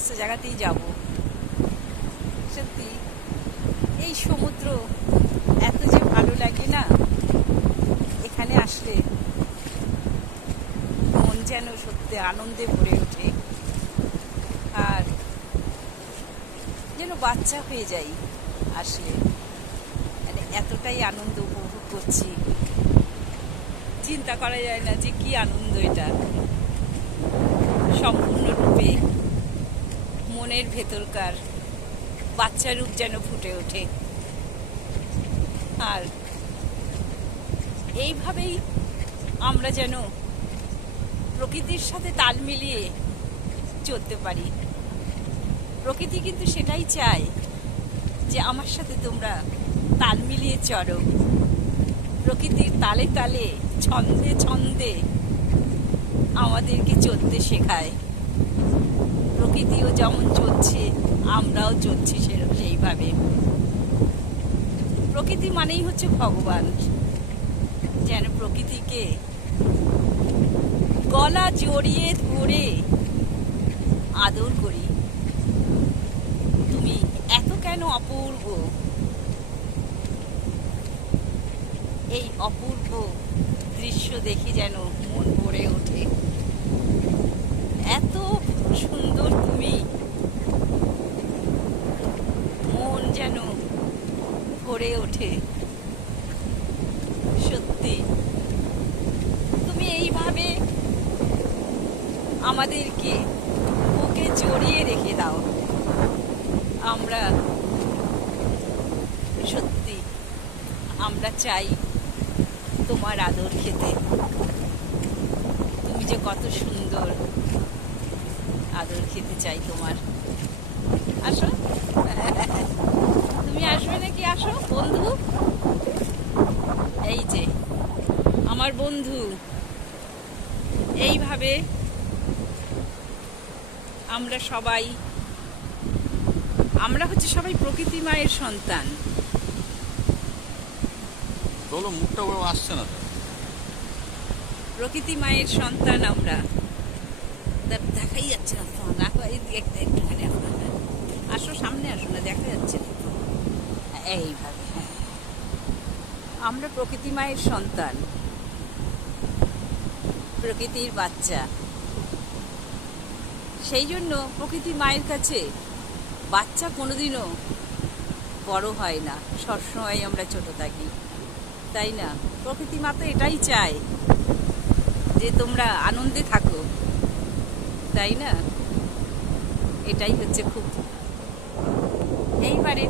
সমস্ত জায়গাতেই যাব। সত্যি এই সমুদ্র এত যে ভালো লাগে না, এখানে আসলে মন যেন সত্যি আনন্দে ভরে ওঠে, আর যেন বাচ্চা হয়ে যাই আসলে। মানে এতটাই আনন্দ উপভোগ করছি, চিন্তা করা যায় না যে কি আনন্দ এটা। সম্পূর্ণরূপে মনের ভেতরকার বাচ্চা রূপ যেন ফুটে ওঠে। আর এইভাবেই আমরা যেন প্রকৃতির সাথে তাল মিলিয়ে চলতে পারি। প্রকৃতি কিন্তু সেটাই চায় যে আমার সাথে তোমরা তাল মিলিয়ে চলো। প্রকৃতির তালে তালে, ছন্দে ছন্দে আমাদেরকে চলতে শেখায়। প্রকৃতিও যেমন চলছে, আমরাও চলছি সেইভাবে। প্রকৃতি মানেই হচ্ছে ভগবান। যেন প্রকৃতিকে গলা জড়িয়ে ধরে আদর করি। তুমি এত কেন অপূর্ব, এই অপূর্ব দৃশ্য দেখে যেন মন ভরে ওঠে। এত সুন্দর তুমি, মন যেন ভরে ওঠে। সত্যি তুমি এইভাবে আমাদেরকে বুকে জড়িয়ে রেখে দাও। আমরা সত্যি আমরা চাই তোমার আদর খেতে। তুমি যে কত সুন্দর, আদর খেতে চাই তোমার। আসো, তুমি আসবে নাকি? আসো বন্ধু, এই যে আমার বন্ধু। এইভাবে আমরা হচ্ছে সবাই প্রকৃতি মায়ের সন্তান। মুখটা আসছে না, প্রকৃতি মায়ের সন্তান আমরা। দেখাই যাচ্ছে না তো, না একটুখানি আপনার আসো, সামনে আসো না, দেখা যাচ্ছে না তো। এইভাবে হ্যাঁ, আমরা প্রকৃতি মায়ের সন্তান, প্রকৃতির বাচ্চা। সেই জন্য প্রকৃতি মায়ের কাছে বাচ্চা কোনোদিনও বড় হয় না, সবসময় আমরা ছোট থাকি, তাই না? প্রকৃতি মা তো এটাই চায় যে তোমরা আনন্দে থাকো, তাই না? এটাই হচ্ছে খুব। এইবারে